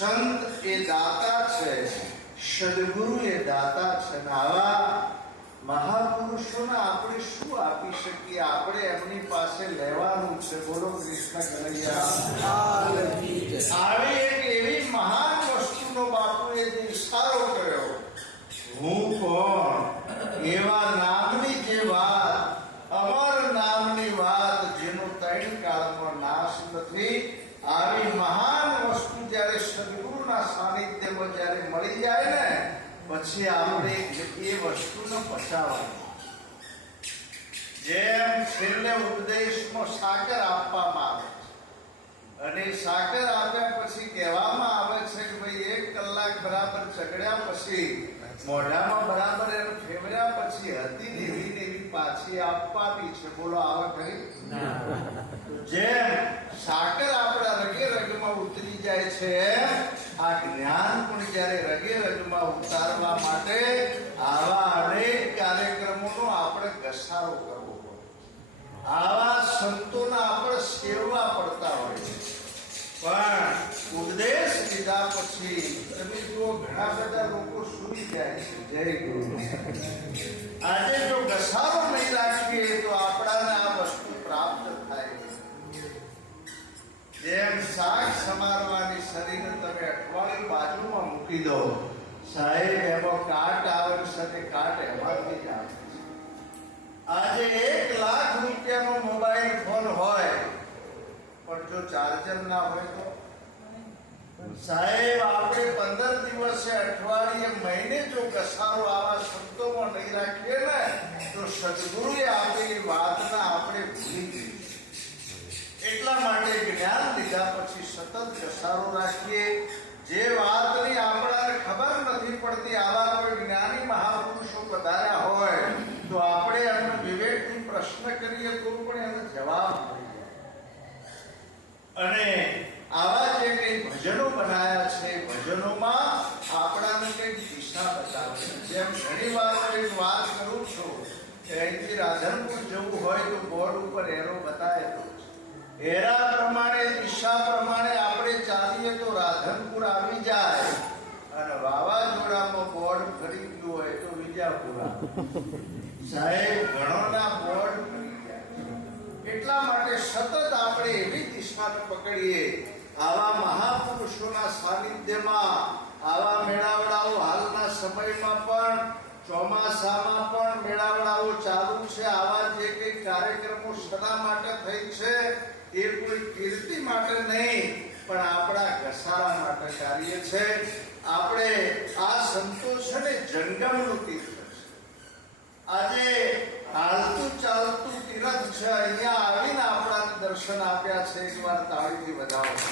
સંત એ દાતા છે, સદગુરુ એ દાતા છે. આવા મહાપુરુષોને આપણે શું આપી શકીએ? આપણે એમની પાસે લેવાનું છે. બોલો કૃષ્ણ કનૈયા. આવી એક એવી મહાન વસ્તુનો બાપુએ જે ઇશારો કર્યો, હું કોણ, એવા નામની જે વાત, અમર નામની વાત, જેનો ત્રણ કાળમાં નાશ નથી, આવી મહાન વસ્તુ જ્યારે સદગુરુના સાનિધ્યમાં જ્યારે મળી જાય ને, પછી આપણે એ વસ્તુને પચાવવાની. જેમ છેલ્લે ઉપદેશમાં સાકર આપવામાં આવે છે, અને સાકર આપ્યા પછી કહેવામાં આવે છે કે ભાઈ 1 કલાક બરાબર ચગડ્યા પછી, મોઢામાં બરાબર એને ફેવર્યા પછી હતી એવી ને એવી પાછી આપવાની છે. બોલો આવે ખરી? જેમ સાકર આપણા રગે રગમાં ઉતરી જાય છે, આ જ્ઞાન પણ જ્યારે રગે રગમાં ઉતારવા માટે આવા અનેક કાર્યક્રમોનો આપણે ઘસારો કરવો પડે. આવા સંતોના આપણે સેવવા પડતા હોય છે. પણ ઉપદેશ લીધા પછી તમે જુઓ, ઘણા બધા લોકો સૂઈ જાય છે. જય ગુરુ. આજે જો ઘસારો નહીં રાખીએ તો આપણાને આ વસ્તુ પ્રાપ્ત થાય. જેમ શાક સમારવાની શરીરને તમે અઠવાડિયું બાજુમાં મૂકી દો, સાહેબ એમાં કાટ આવે છે, કાટ એમાંથી જ આવે છે. આજે 1 લાખ રૂપિયાનો મોબાઈલ ફોન હોય, પણ જો ચાર્જર ના હોય તો સાહેબ આપણે 15 દિવસે, અઠવાડિયે, મહિને જો ઘસારો આવા શબ્દોમાં નહીં રાખીએ ને, તો સદગુરુએ આપેલી વાતના આપણે ભૂલી જઈએ. એટલા માટે જ્ઞાન લીધા પછી સતત ઘસારો રાખીએ. જે વાતની આપણને ખબર નથી પડતી, આવા કોઈ જ્ઞાની મહાપુરુષો પધાર્યા હોય તો આપણે એમને વિવેકથી પ્રશ્ન કરીએ તો પણ એનો જવાબ મળી જાય. અને આવા જે કઈ ભજનો બનાયા છે, ભજનોમાં આપણાને કઈ દિશા બતાવે છે. જેમ ઘણી વાર એક વાત કરું છું કે અહીંથી રાધનપુર જવું હોય તો બોર્ડ ઉપર એરો બતાવેલો છે. એરા પ્રમાણે, દિશા પ્રમાણે આપણે ચાલીએ તો રાધનપુર આવી જાય, અને વાવાઝોડામાં બોર્ડ ફરી ગયું હોય તો વિજાપુરા. સાહેબ, ઘણોના બોર્ડ ફરી ગયા. એટલા માટે સતત આપણે એવી દિશાને પકડીએ. આવા મહાપુરુષોના સાનિધ્યમાં આવા મેળાવડાઓ હાલના સમયમાં પણ, ચોમાસામાં પણ મેળાવડાઓ ચાલુ છે. આવા જે કઈ કાર્યક્રમો શના માટે થઈ છે એ કોઈ કીર્તિ માટે નહીં, પણ આપણા ઘસારા માટે કાર્ય છે. આપણે આ સંતો છે ને જંગમનું તીર્થ છે. આજે હાલતું ચાલતું તીર્થ છે. અહીંયા આવીને આપણા દર્શન આપ્યા છે. એકવાર તાળીથી વધાવો.